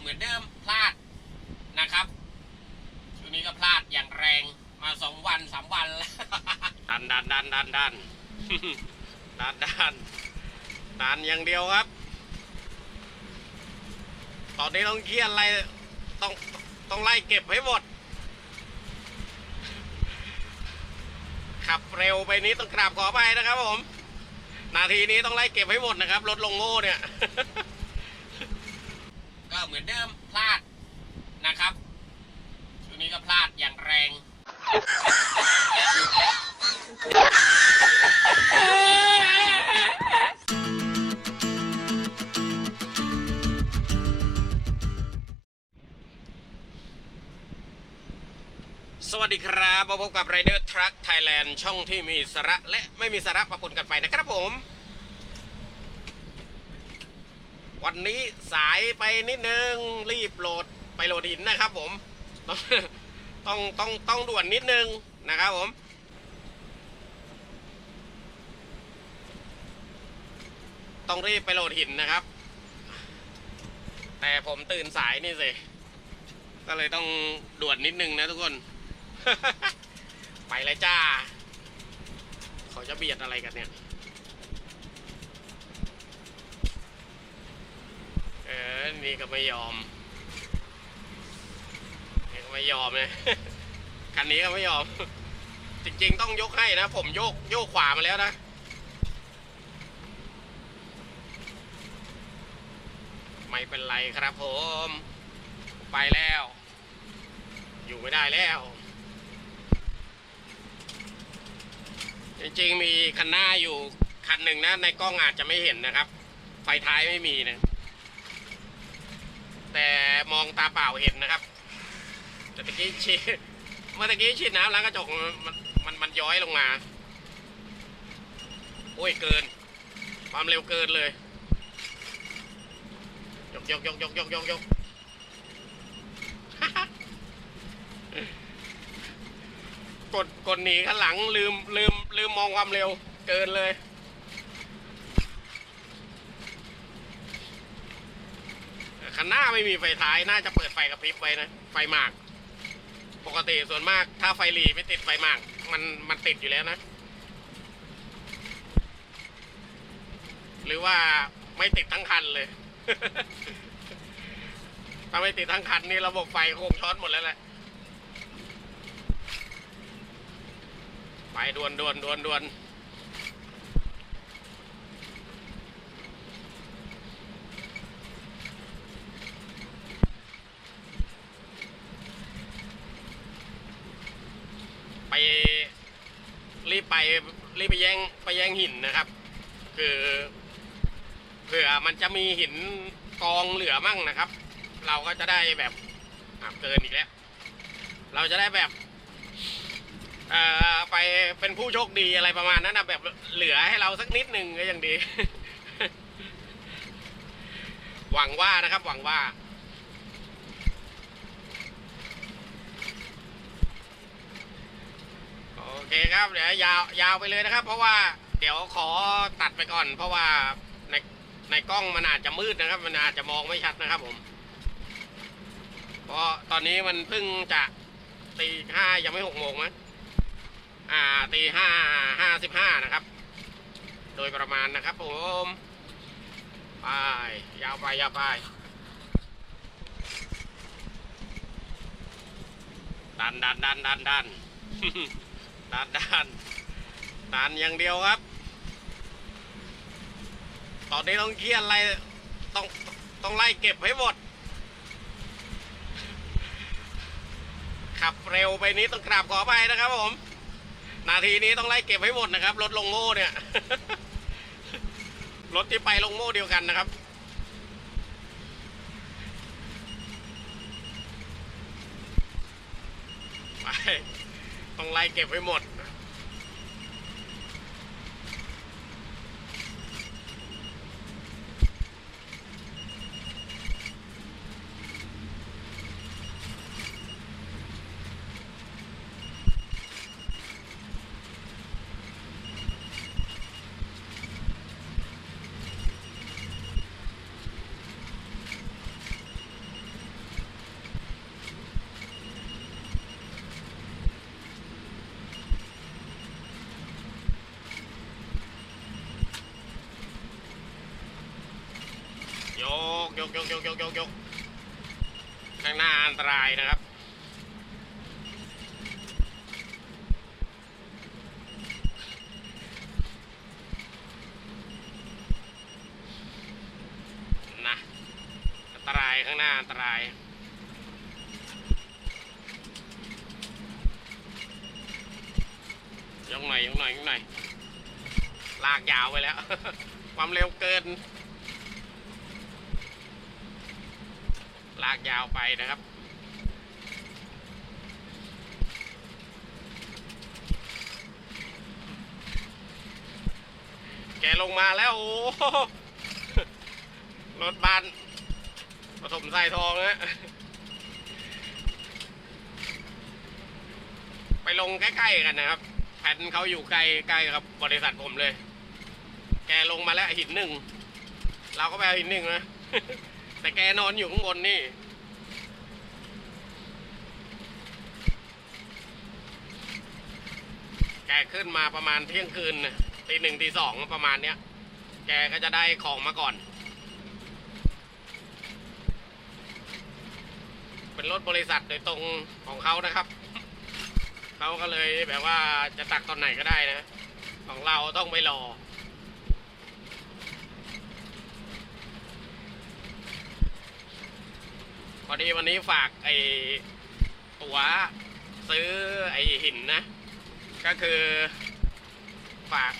เหมือนเดิมพลาดนะครับช่วงนี้ก็พลาดอย่างแรงมาสองวันสามวันแล้วดันดันดันดันดันดันดันดันอย่างเดียวครับ ตอนนี้ต้องเครียดอะไรต้องต้องไล่เก็บให้หมดขับเร็วไปนี้ต้องกราบขอไปนะครับผม นาทีนี้ต้องไล่เก็บให้หมดนะครับรถลงโง่เนี่ย เหมือนเดิมพลาดนะครับช่วงนี้ก็พลาดอย่างแรงสวัสดีครับมาพบกับ Rider Truck Thailand ช่องที่มีสาระและไม่มีสาระปะปนกันไปนะครับผม วันนี้สายไปนิดนึงรีบโหลดไปโหลดหินนะครับผม ต้องต้องต้องด่วนนิดนึงนะครับผมต้องรีบไปโหลดหินนะครับ แต่ผมตื่นสายนี่สิ ก็เลยต้องด่วนนิดนึงนะทุกคน ไปเลยจ้า เขาจะเบียดอะไรกันเนี่ย เออนี่ก็ไม่ยอมนี่ก็ไม่ยอมเลยคันนี้ก็ไม่ยอม จริงๆต้องยกให้นะ ผมโยกโยกขวามาแล้วนะไม่เป็นไรครับผม ไปแล้ว อยู่ไม่ได้แล้ว จริงๆมีคันหน้าอยู่คันหนึ่งนะ ในกล้องอาจจะไม่เห็นนะครับ ไฟท้ายไม่มีนะ แต่มองตาเปล่าเห็นนะครับ แต่ตะกี้ฉีดเมื่อตะกี้ฉีดน้ำล้างกระจกมันมันมันย้อยลงมา โอ้ยเกิน ความเร็วเกินเลย ยกยกยกยกยกยกยกกดกดหนีข้างหลังลืมลืมลืมมองความเร็วเกินเลย นหน้าไม่มีไฟท้ายน่าจะเปิดไฟกระพริบไว้นะ ไฟหมาก ปกติส่วนมากถ้าไฟหลีไม่ติดไฟหมาก มันมันติดอยู่แล้วนะ หรือว่าไม่ติดทั้งคันเลย ถ้าไม่ติดทั้งคันนี่ระบบไฟคงช็อตหมดแล้วแหละไปดวนดวนดวนดวน ไปรีบไปรีบไปแย่งไปแย่งหินนะครับ คือเผื่อมันจะมีหินกองเหลือมั่งนะครับ เราก็จะได้แบบเกินอีกแล้ว เราจะได้แบบไปเป็นผู้โชคดีอะไรประมาณนั้นนะแบบเหลือให้เราสักนิดหนึ่งก็ยังดี หวังว่านะครับ หวังว่า โอ เคครับเดี๋ยวยาวยาวไปเลยนะครับ เพราะว่าเดี๋ยวขอตัดไปก่อน เพราะว่าในในกล้องมันอาจจะมืดนะครับ มันอาจจะมองไม่ชัดนะครับผม เพราะตอนนี้มันเพิ่งจะตีห้ายังไม่หกโมงมั้งอ่าตีห้าห้าสิบห้านะครับ โดยประมาณนะครับผมไปยาวไปยาวไปดันดันดันดันดัน ดันดันดันอย่างเดียวครับ ตอนนี้ต้องเครียดอะไรต้องต้องไล่เก็บให้หมด ขับเร็วไปนี้ต้องกราบขอไปนะครับผม นาทีนี้ต้องไล่เก็บให้หมดนะครับ รถลงโม่เนี่ย รถที่ไปลงโม่เดียวกันนะครับไป ต้องไล่เก็บไว้หมด กยกยกยกยกยกข้างหน้าอันตรายนะครับ นะอันตรายข้างหน้าอันตรายยกหน่อยยกหน่อยยกหน่อยลากยาวไปแล้ว ความเร็วเกิน ลากยาวไปนะครับ แกลงมาแล้ว โอ้โหรถบันผสมใส่ทองนะไปลงใกล้ๆกันนะครับ แผ่นเขาอยู่ใกล้ใกล้กับบริษัทผมเลย แกลงมาแล้วหินหนึ่ง เราก็ไปเอาหินหนึ่งนะ แต่แกนอนอยู่ข้างบนนี่ แกขึ้นมาประมาณเที่ยงคืนตีหนึ่งตีสองประมาณเนี้ย แกก็จะได้ของมาก่อน เป็นรถบริษัทโดยตรงของเขานะครับ เขาก็เลยแบบว่าจะตักตอนไหนก็ได้นะ ของเราต้องไปรอ พอดีวันนี้ฝากไอ้ตั๋วซื้อไอ้หินนะ ก็คือฝาก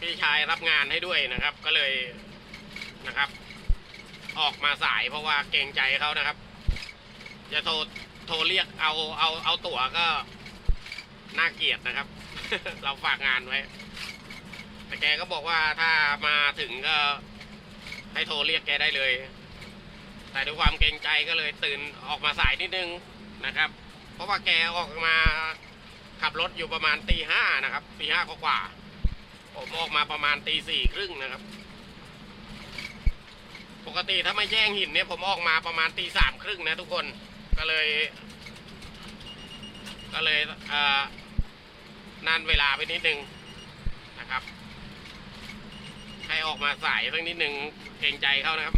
พี่ชายรับงานให้ด้วยนะครับ ก็เลยนะครับ ออกมาสายเพราะว่าเกรงใจเขานะครับ จะโทรโทรเรียกเอาเอาเอาตั๋วก็น่าเกลียดนะครับ เราฝากงานไว้ แต่แกก็บอกว่าถ้ามาถึงก็ให้โทรเรียกแกได้เลย แต่ด้วยความเกรงใจก็เลยตื่นออกมาสายนิดนึงนะครับ เพราะว่าแกออกมาขับรถอยู่ประมาณตีห้านะครับตีห้ากว่าผมออกมาประมาณตีสี่ครึ่งนะครับ ปกติถ้าไม่แย่งหินเนี่ยผมออกมาประมาณตีสามครึ่งนะทุกคนก็เลย ก็เลยเอนานเวลาไปนิดนึงนะครับ ให้ออกมาสายสักนิดนึงเกรงใจเขานะครับ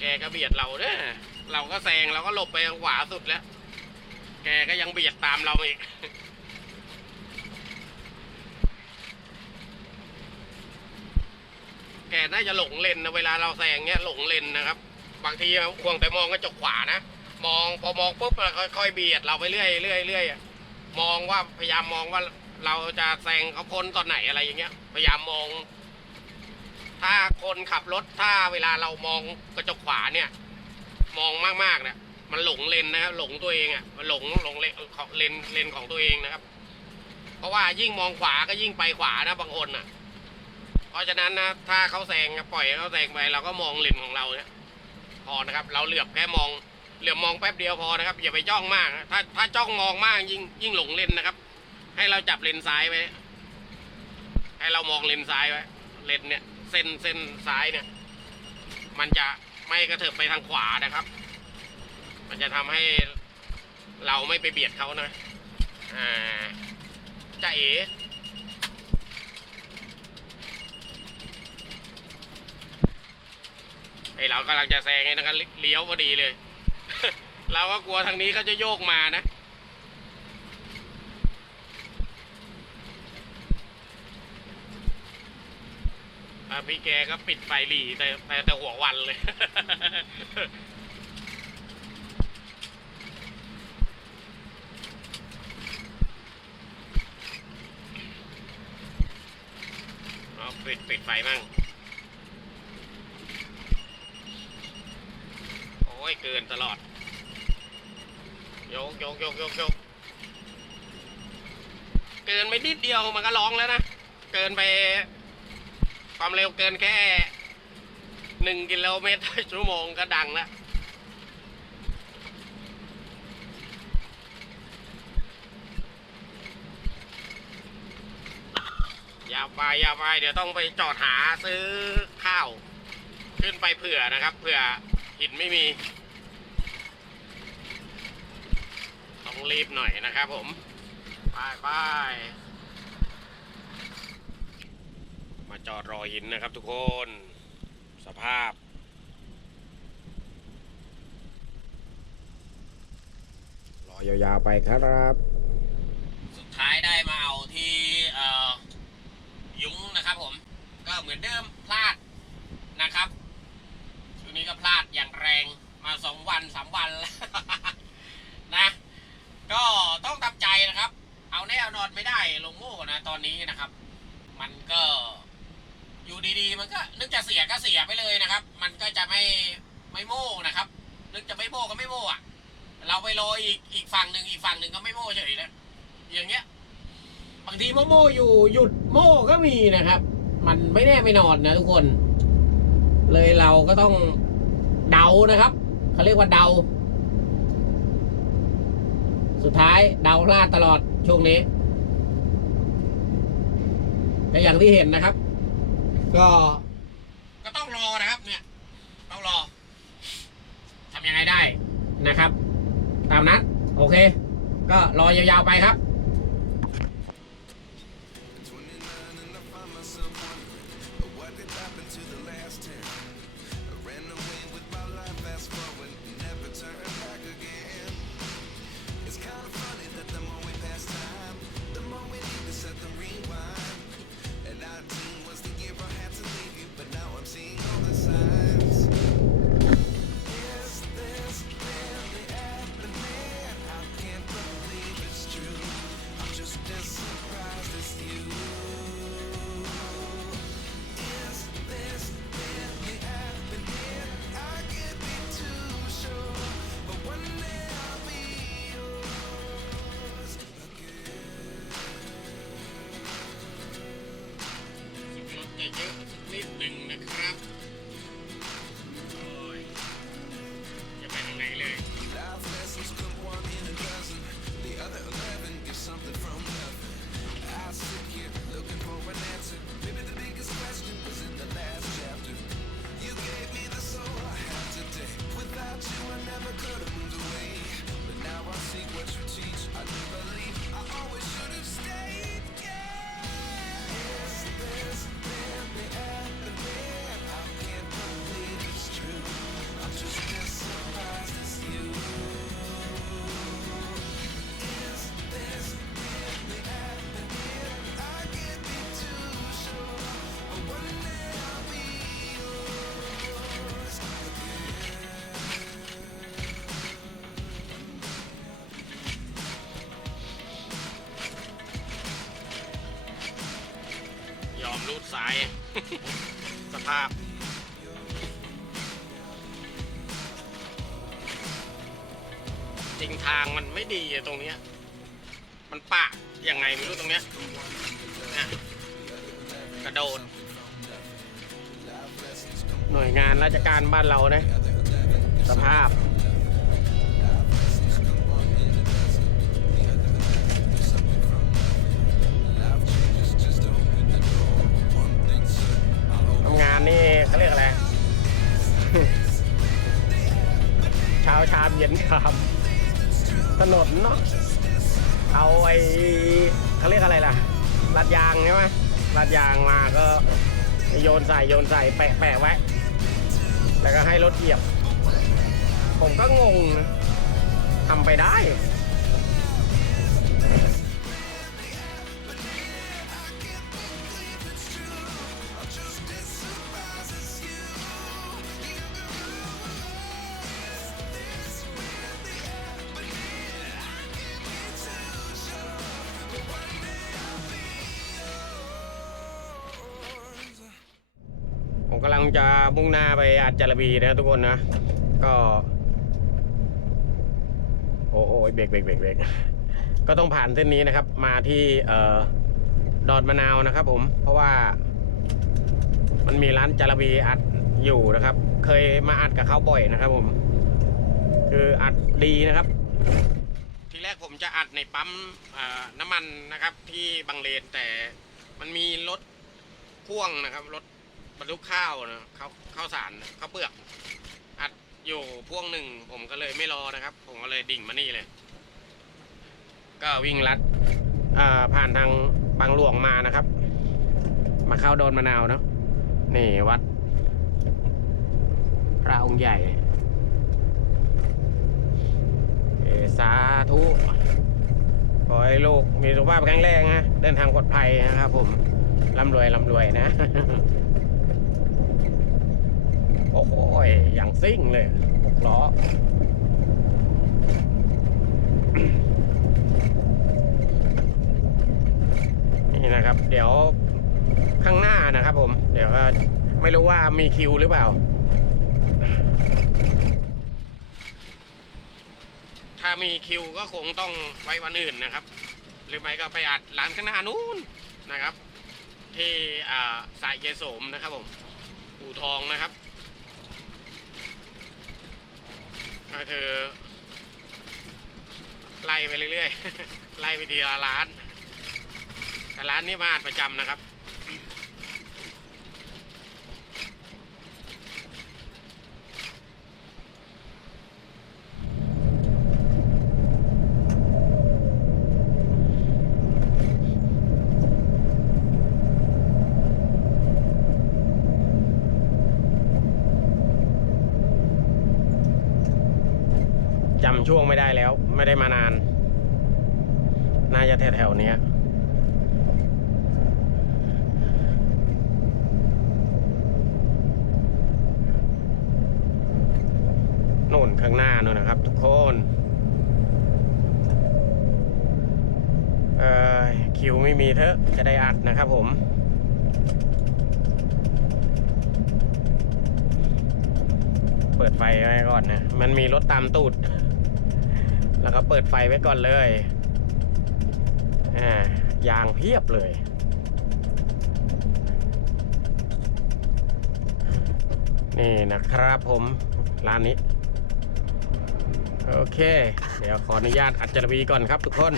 แกก็เบียดเราเด้อเราก็แซงเราก็หลบไปทางขวาสุดแล้ว แกก็ยังเบียดตามเราอีกแกน่าจะหลงเลนนะเวลาเราแซงเนี้ยหลงเลนนะครับ บางทีควงแต่มองกระจกขวานะมองพอมองปุ๊บแล้วค่อยๆเบียดเราไปเรื่อยเรื่อยเรื่อยมองว่าพยายามมองว่าเราจะแซงเขาพ้นตอนไหนอะไรอย่างเงี้ย พยายามมอง ถ้าคนขับรถถ้าเวลาเรามองกระจกขวาเนี่ย มองมากๆเนี่ย มันหลงเลนนะครับหลงตัวเองอะมันหลงหลงเลนของเลนเลนของตัวเองนะครับ เพราะว่ายิ่งมองขวาก็ยิ่งไปขวานะบางคนอะ เพราะฉะนั้นนะถ้าเขาแซงปล่อยเขาแซงไปเราก็มองเลนของเราเนี่ยพอนะครับ เราเหลือบแค่มองเหลือบมองแป๊บเดียวพอนะครับอย่าไปจ้องมาก ถ้าถ้าจ้องมองมากยิ่งยิ่งหลงเลนนะครับ ให้เราจับเลนซ้ายไว้ให้เรามองเลนซ้ายไว้เลนเนี่ย เส้นเส้นซ้ายเนี่ย มันจะไม่กระเถิบไปทางขวานะครับ มันจะทำให้เราไม่ไปเบียดเขานะอ่าจะเอ๋ไอเรากำลังจะแซงไงนะครับเลี้ยวพอดีเลย เราก็กลัวทางนี้เขาจะโยกมานะ อะพี่แกก็ปิดไฟหลีแต่แต่แต่หัววันเลย เอาปิดปิดไฟมั่งโอ้ย เกินตลอดโยกโยกโยกโยกยกเกินไปนิดเดียวมันก็ร้องแล้วนะ เกินไป ความเร็วเกินแค่หนึ่งกิโลเมตรต่อชั่วโมงก็ดังแล้วอย่าไปอย่าไปเดี๋ยวต้องไปจอดหาซื้อข้าว ขึ้นไปเผื่อนะครับ เผื่อหินไม่มี ต้องรีบหน่อยนะครับผม ไปไป จอดรอหินนะครับทุกคน สภาพ รอยาวๆไปครับ สุดท้ายได้มาเอาที่เอ่อยุ้งนะครับผม ก็เหมือนเดิมพลาดนะครับช่วงนี้ก็พลาดอย่างแรงมาสองวันสามวันแล้วนะ ก็ต้องทำใจนะครับ เอาแน่เอานอนไม่ได้ลงโม่นะตอนนี้นะครับ มันก็ อยู่ดีๆ มันก็นึกจะเสียก็เสียไปเลยนะครับ มันก็จะไม่ไม่โม่นะครับ นึกจะไม่โม่ก็ไม่โม่อะเราไปรออีกอีกฝั่งหนึ่งอีกฝั่งหนึ่งก็ไม่โม่เฉยนะอย่างเงี้ย บางทีโมโม่อยู่หยุดโม่ก็มีนะครับ มันไม่แน่ไม่นอนนะทุกคน เลยเราก็ต้องเดานะครับเขาเรียกว่าเดา สุดท้ายเดาพลาดตลอดช่วงนี้ก็อย่างที่เห็นนะครับ ก็ก็ต้องรอนะครับ เนี่ยต้องรอทำยังไงได้นะครับ ตามนั้นโอเค ก็รอยาวๆไปครับางมันไม่ดีตรงเนี้ย มันปะยังไงไม่รู้ตรงเนี้ยนี่ยกระโดดหน่วยงานราชการบ้านเรานะ สภาพทำงานนี่เขาเรียกอะไร เช้าชามเย็นชาม ถนนเนาะเอาไอ้เขาเรียกอะไรล่ะรัดยางใช่ไหมรัดยางมาก็โยนใส่โยนใส่แปะแปะไว้ แล้วก็ให้รถเหยียบ ผมก็งงนะทำไปได้ มุ่งหน้าไปอาจจารบีนะทุกคนนะ ก็ โอ้โอ้ยเบรกเบรกเบรกเบรกก็ต้องผ่านเส้นนี้นะครับ มาที่เอ่อดอนมะนาวนะครับ ผม เพราะว่า มันมีร้านจารบีอัดอยู่นะครับ เคยมาอัดกับเขาบ่อยนะครับ ผม คืออัดดีนะครับ ทีแรกผมจะอัดในปั๊มน้ำมันนะครับ ที่บางเลนแต่มันมีรถพ่วงนะครับรถบรรทุกข้าวนะข้า ข้าวสารข้าวเปลือกอัดอยู่พ่วงหนึ่งผมก็เลยไม่รอนะครับ ผมก็เลยดิ่งมานี่เลย ก็วิ่งลัดผ่านทางบางหลวงมานะครับ มาเข้าโดนมะนาวเนาะนี่วัด พระองค์ใหญ่เอสาธุขอให้ลูกมีสุขภาพแข็งแรงนะเดินทางปลอดภัยนะครับผมร่ำรวยร่ำรวยนะ โอ้โหอย่างซิ่งเลยหกล้อนี่นะครับ เดี๋ยวข้างหน้านะครับผม เดี๋ยวก็ไม่รู้ว่ามีคิวหรือเปล่า ถ้ามีคิวก็คงต้องไว้วันอื่นนะครับ หรือไม่ก็ไปอัดร้านข้างหน้านู้นนะครับ ที่สายเยโสมนะครับผมอู่ทองนะครับ ก็คือ ไล่ไปเรื่อยๆ ไล่ไปทีละร้าน แต่ร้านนี้มาอ่านประจำนะครับำช่วงไม่ได้แล้ว ไม่ได้มานาน น่าจะแถวๆนี้นู่นข้างหน้านู่นนะครับ ทุกคนเอ่อคิวไม่มีเถอะจะได้อัดนะครับผมเปิดไฟไว้ก่อนนะ มันมีรถตามตูด แล้วก็เปิดไฟไว้ก่อนเลยอ่ายางเพียบเลย นี่นะครับผมร้านนี้ โอเค เดี๋ยวขออนุญาตอัดจรวีก่อนครับทุกคน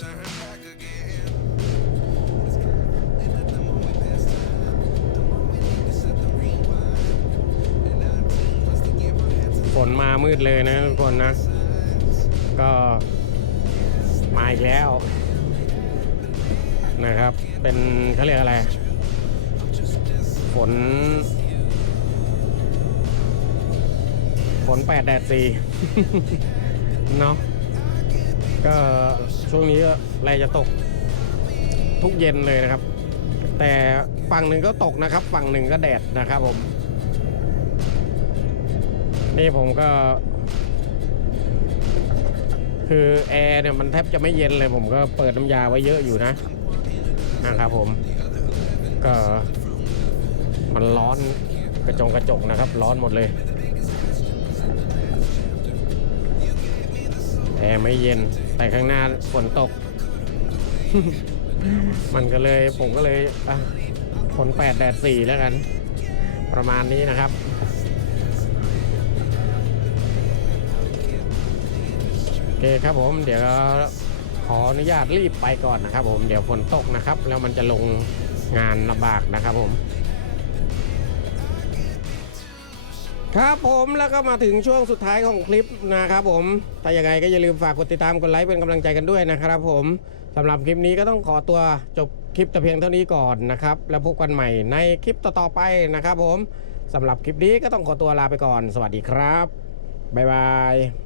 turn back again. And the more we pass time, the more we need to set the rewind. And 19 was the year I had to ฝนมามืดเลยนะทุกคนนะ ก็มาอีกแล้ว นะครับ เป็นเขาเรียกอะไร ฝน ฝนแปดแดดสี่ เนาะ ก็ช่วงนี้ก็แรงจะตกทุกเย็นเลยนะครับ แต่ฝั่งหนึ่งก็ตกนะครับ ฝั่งหนึ่งก็แดดนะครับผม นี่ผมก็ คือแอร์เนี่ยมันแทบจะไม่เย็นเลย ผมก็เปิดน้ำยาไว้เยอะอยู่นะนะครับผม ก็มันร้อนกระจงกระจกนะครับ ร้อนหมดเลยแอร์ไม่เย็น แต่ข้างหน้าฝนตก มันก็เลยผมก็เลยฝนแปดแดดสี่แล้วกัน ประมาณนี้นะครับโอเคครับผมเดี๋ยวขออนุญาตรีบไปก่อนนะครับผมเดี๋ยวฝนตกนะครับ แล้วมันจะลงงานลำบากนะครับผม ครับผมแล้วก็มาถึงช่วงสุดท้ายของคลิปนะครับผมถ้าอย่างไรก็อย่าลืมฝากกดติดตามกดไลค์เป็นกำลังใจกันด้วยนะครับผมสำหรับคลิปนี้ก็ต้องขอตัวจบคลิปแต่เพียงเท่านี้ก่อนนะครับ แล้วพบกันใหม่ในคลิปต่อๆไปนะครับผมสำหรับคลิปนี้ก็ต้องขอตัวลาไปก่อน สวัสดีครับบ๊ายบาย